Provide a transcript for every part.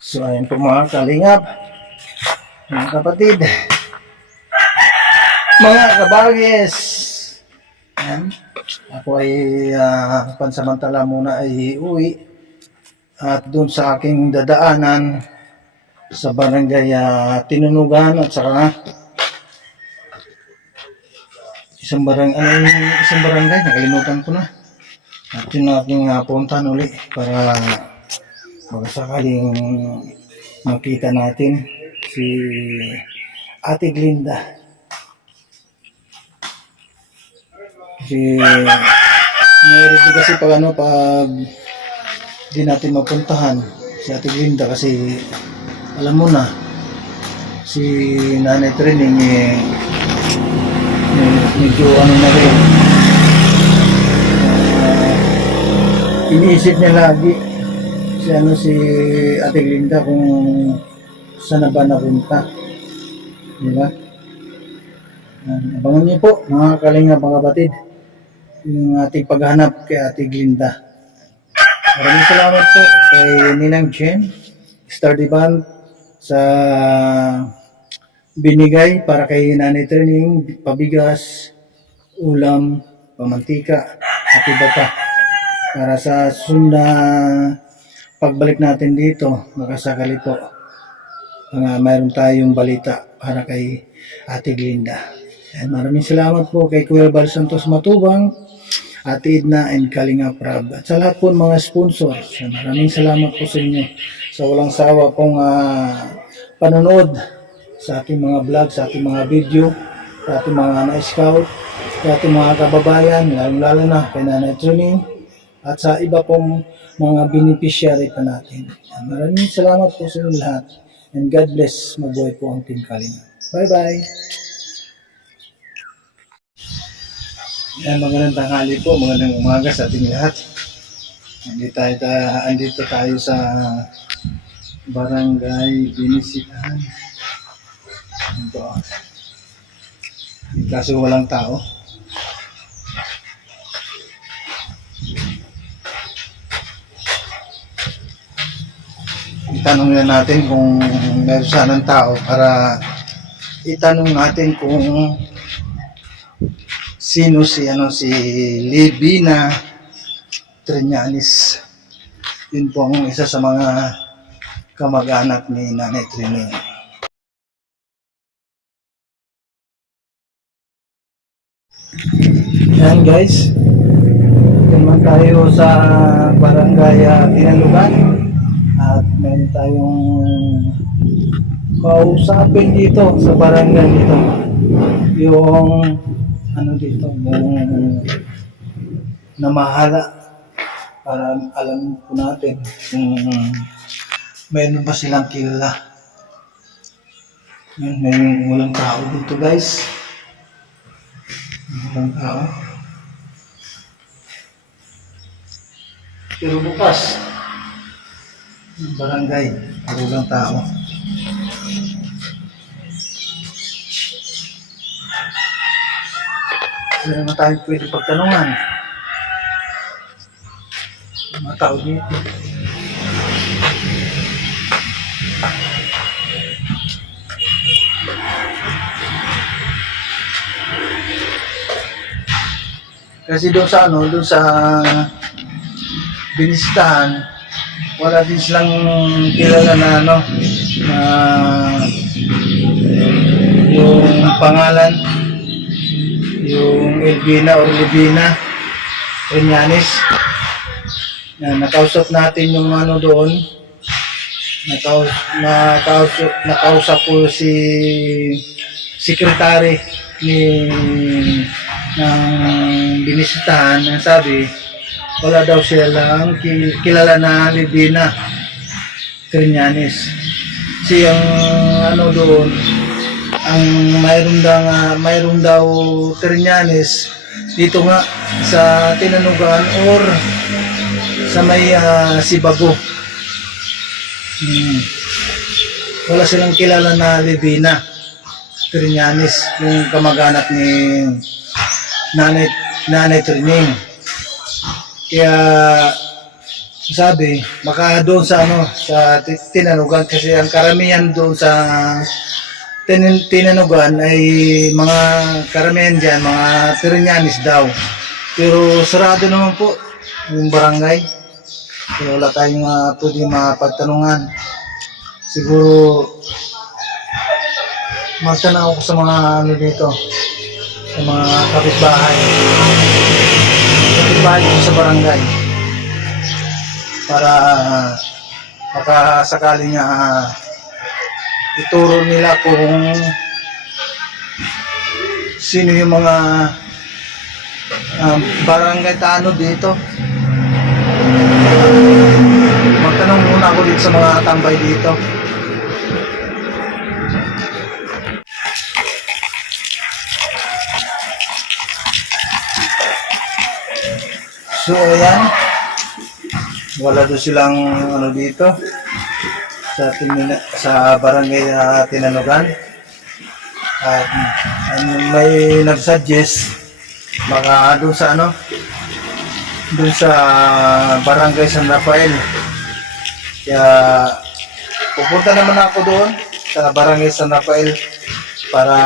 So ayun po mga kalingap, mga kapatid, mga kabagis. Ayan. Ako ay pansamantala muna ay uuwi at doon sa aking dadaanan sa barangay Tinunugan at saka isang barangay, nakalimutan ko na. At yun ang aking puntahan uli para baka sakaling makita natin si Ate Glinda. Kasi meron kasi pag di natin mapuntahan si Ate Glinda kasi alam mo na si Nanay Trining medyo na rin, iniisip niya lagi si Ate Glinda kung saan na ba napunta, di ba? Abangan niyo po mga kalingap, mga kapatid, yung ating paghanap kay Ate Glinda. Maraming salamat po kay Ninang Jen Stardivan sa binigay para kay Nanay Trining, pabigas, ulam, pamantika at iba pa. Para sa pagbalik natin dito, makasakali po mayroon tayong balita para kay Ate Glinda. And maraming salamat po kay Kuya Bal Santos Matubang, Ate Edna and Kalinga Prab. At sa lahat po mga sponsors, maraming salamat po sa inyo sa walang sawa pong panonood sa ating mga vlog, sa ating mga video, sa ating mga na-scout, sa ating mga kababayan, lalo na kay Nanay Trining at sa iba pong mga beneficiary pa natin. Maraming salamat po sa inyo lahat. And God bless. Mabuhay po ang Team Kalinga. Bye-bye. Magandang tanghali po, magandang umaga sa ating lahat. Andito tayo sa Barangay Binisitahan. Ito. Kaso walang tao. Itanong na natin kung meron sanang tao para itanong natin kung sino si Libina Trillanes. Yun po ang isa sa mga kamag-anak ni Nanay Trining. Yan guys, naman tayo sa barangay Tinunugan at meron tayong kausapin dito sa barangay dito. Yung yung namahala para alam po natin kung meron ba silang kilala. May walang tao dito guys. Walang tao. Pero bukas barangay, walang tao. Hindi naman tayo pwede pagtanungan. Mga tao dito. Kasi doon sa binisitahan, wala din silang kilala na yung pangalan, yung Elvina or Libina Trillanes. Nakausap natin yung doon. Nakausap po si sekretary ng binisitahan. Ang sabi, wala daw silang kilala na Libina Trillanes. Kasi ang doon, ang mayroon daw Trillanes dito nga sa Tinunugan or sa may Sibago. Wala silang kilala na Libina Trillanes, yung kamag-anak ni Nanay Trining. Kaya sabi, baka doon sa ano, sa Tinanugan, kasi ang karamihan doon sa Tinanugan ay mga karamihan dyan, mga Trillanes daw. Pero sarado naman po yung barangay. Kaya wala tayong pwede mapagtanungan. Siguro magtanong ako sa mga ano dito, sa mga kapitbahay. Kapitbahay dito sa barangay. Para baka sakaling ituro nila kung sino yung mga barangay tano dito. Magtanong muna ako dito sa mga tambay dito. So ayan, wala doon silang ano dito sa barangay Tinanugan. At may nagsuggest baka doon sa ano, doon sa barangay San Rafael. Kaya pupunta naman ako doon sa barangay San Rafael para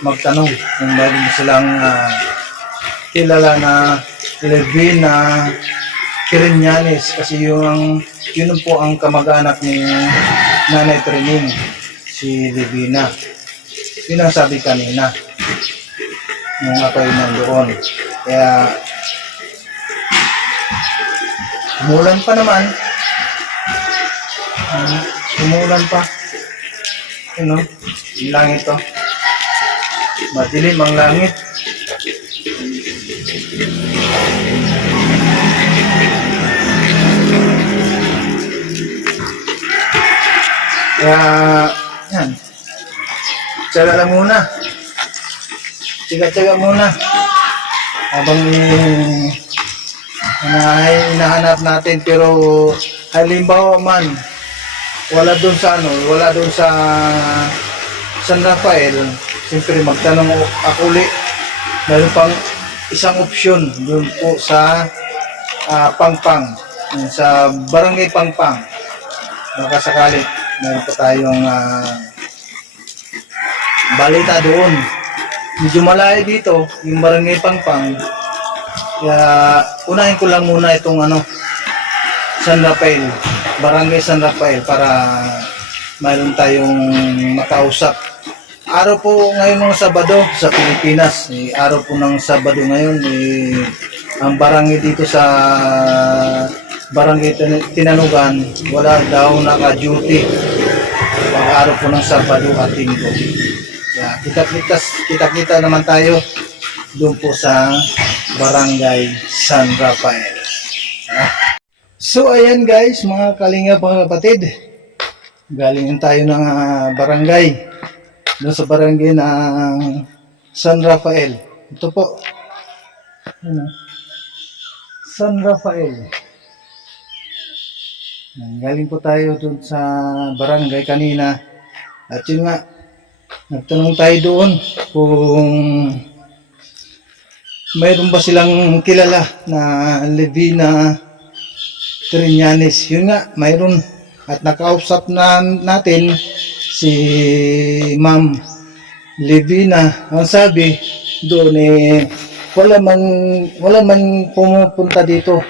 magtanong kung meron silang kilala na Levina Trillanes, kasi yun po ang kamag-anak ni Nanay Trining, si Levina. Yun ang sabi kanina nung ako'y nandoon. Kaya umulan pa naman. Umulan pa. Ano? Yung langit to. Madilim ang langit. Kaya, yan. Tsaga lang muna. Tsaga-tsaga muna. Habang hinahanap natin, pero halimbawa man wala doon sa ano, wala doon sa San Rafael, siyempre magtanong ako ulit. Meron pang isang opsyon doon po sa Pangpang, sa Barangay Pangpang. Baka sakali meron pa tayong balita doon. Medyo malayo dito yung Barangay Pangpang. Kaya unahin ko lang muna itong ano, San Rafael, Barangay San Rafael, para mayroon tayong makausap. Araw po ngayon ng Sabado sa Pilipinas. Araw po ng Sabado ngayon. Ang barangay dito sa Barangay Tinanugan, wala daw naka-duty pag araw po ng Sabado at Linggo. Kaya kita-kita naman tayo doon po sa Barangay San Rafael. So ayan guys, mga kalingap, mga kapatid, galing tayo ng barangay, doon sa barangay ng San Rafael. Ito po, ano, San Rafael. Galing po tayo doon sa barangay kanina, at yun nga, nagtanong tayo doon kung mayroon ba silang kilala na Levina Trillanes. Yun nga, mayroon. At nakausap na natin si Ma'am Levina. Ang sabi doon wala man pumupunta dito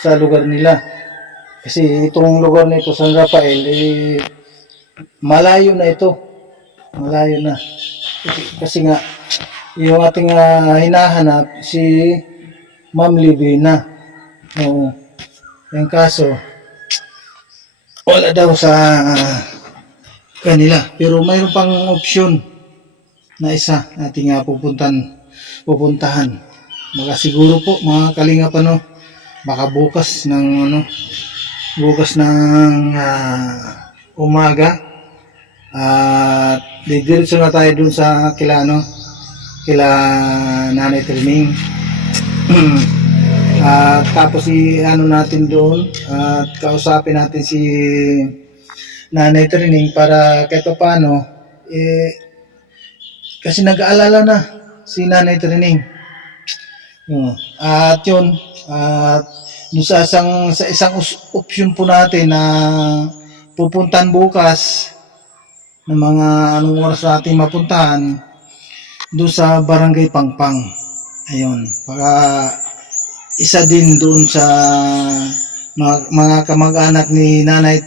sa lugar nila. Kasi itong lugar nito, San Rafael, malayo na ito. Malayo na. Kasi nga, yung ating hinahanap, si Ma'am Levina. Yung kaso, wala daw sa kanila. Pero mayroon pang opsyon na isa nating pupuntahan. Baka siguro po, mga kalingap, baka bukas ng umaga, at didiretso na tayo dun sa kila Nanay Trining. At tapos natin doon, at kausapin natin si Nanay Trining para kahit paano, kasi nag-aalala na si Nanay Trining. At yun, at doon sa isang option po natin na pupuntahan bukas ng mga anong oras natin mapuntahan doon sa Barangay Pangpang. Ayun, para isa din doon sa mga kamag-anak ni Nanay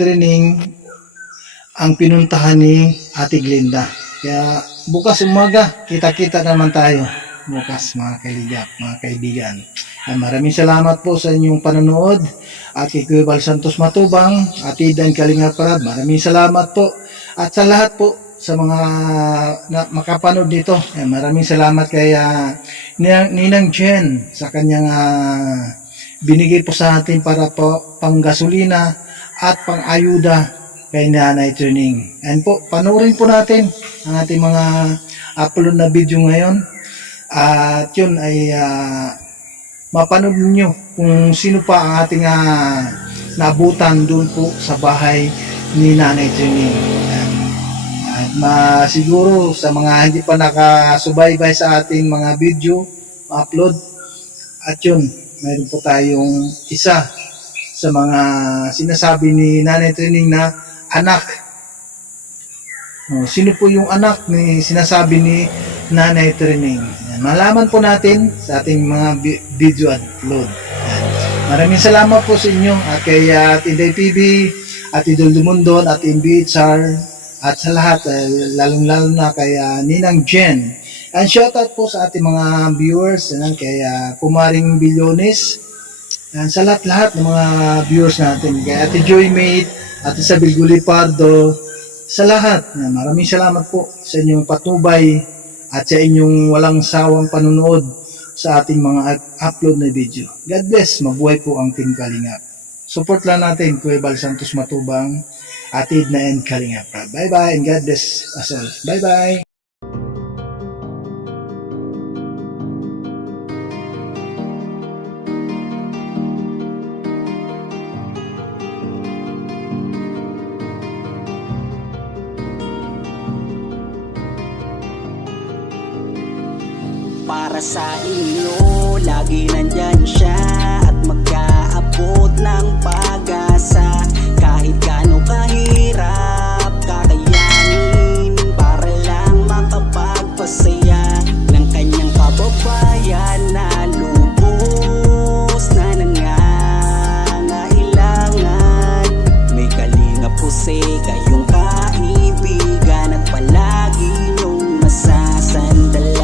Trining ang pinuntahan ni Ate Glinda. Kaya bukas umaga, kita-kita naman tayo. Bukas mga kaligap, mga kaibigan. Maraming salamat po sa inyong panonood. At kay Kuya Bal Santos Matubang, at Idan Kalinga Prab, maraming salamat po. At sa lahat po, sa mga makapanood dito, maraming salamat kay Ninang Jen sa kanyang binigay po sa atin para po panggasolina at pang-ayuda kay Nanay Trining. And po, panoorin po natin ang ating mga upload na video ngayon. At yun ay mapanood ninyo kung sino pa ang ating nabutan doon po sa bahay ni Nanay Trining. At siguro sa mga hindi pa nakasubaybay sa ating mga video upload, at yun, mayroon po tayong isa sa mga sinasabi ni Nanay Trining na anak. Sino po yung anak ni sinasabi ni Nanay Trining? Malaman po natin sa ating mga video upload. Maraming salamat po sa inyo at kay Tinday PB, at Idol Dumundon, at MBHR, at sa lahat, lalong-lalo na kay Ninang Jen. And shoutout po sa ating mga viewers, kay Kumaring Bilyones, and sa lahat ng mga viewers natin, kay Ate Joy Mate, Ate Isabel Gulipardo, sa lahat. Maraming salamat po sa inyong patnubay at sa inyong walang sawang panunood sa ating mga upload na video. God bless, mabuhay po ang Team Kalingap. Support lang natin Kuya Bal Santos Matubang, Atid na and Kalingap. Bye-bye and God bless us all. Bye-bye. Para sa inyo, lagi nandyan siya at mag-aabot ng pag-asa. Kahit gaano kahirap, kakayanin para lang makapagpasaya ng kanyang kababayan na lubos na nangangailangan. May Kalingap Jose, kayong kaibigan at palagi niyong masasandalan.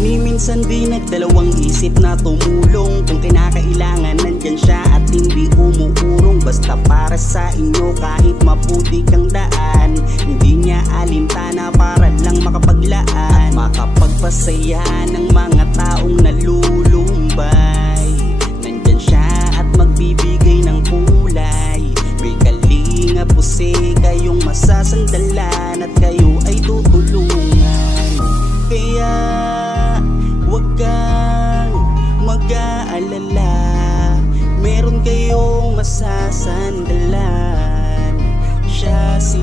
Minsan di nagdalawang isip na tumulong, kung kinakailangan nandyan siya at hindi umuurong. Basta para sa inyo kahit maputik ang daan, hindi niya alintana para lang makapaglaan at makapagpasaya ng mga taong nalulumbay. Nandyan siya at magbibigay ng kulay. May Kalingap Jose, kayong masasandalan at kayo ay tutulungan. Kaya huwag kang mag-aalala, meron kayong masasandalan. Siya si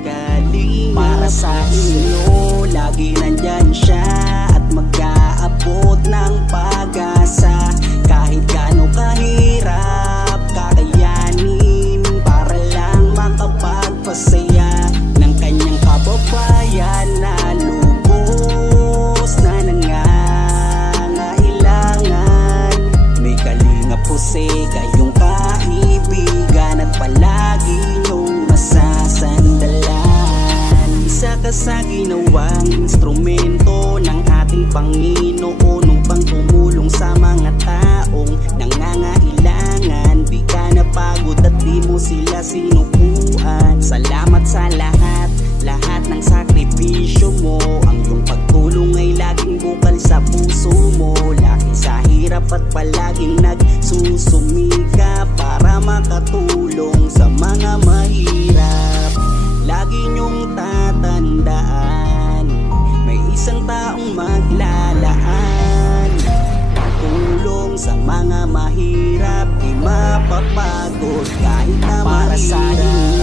Kalingap. Para sa inyo, lagi nandyan siya at mag-aabot ng pag-asa. Kahit gaano kahirap, kakayanin para lang makapagpasaya ng kanyang kababayan na lubos na nangangailangan. May Kalingap Jose, kayong kaibigan at palagi niyong masasandalan. Isa ka sa ginawang instrumento ng ating Panginoon upang tumulong sa mga taong nangangailangan. Di ka napagod at di mo sila sinukuan. Salamat sa lahat ng sakripisyo mo. Ang iyong pagtulong ay laging bukal sa puso mo. Laki sa hirap at palaging nagsusumika para makatulong sa mga mahirap. Lagi niyong tatandaan, may isang taong maglalaan. Tulong sa mga mahirap, di mapapagod kahit na para mahirap. Sa inyo,